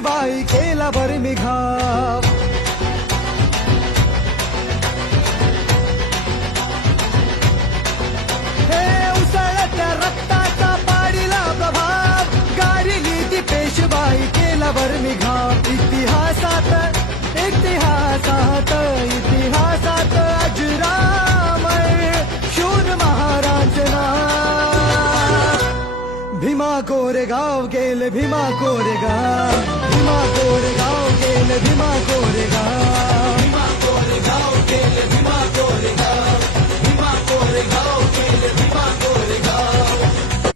पेशवाई केला बरमिघाव. हे उसळत्या रक्ताचा पाडिला प्रभाव, गारिली ती पेशवाई केला बरमिघाव. इतिहासात इतिहासात इतिहासात अजरामर शूर महाराज नाव. भीमा कोरेगाव गेले भीमा कोरेगाव, भीमा कोरेगाव गेले भीमा कोरेगाव, भीमा कोरेगाव गेले भीमा कोरेगाव, भीमा कोरेगाव गेले भीमा कोरेगाव.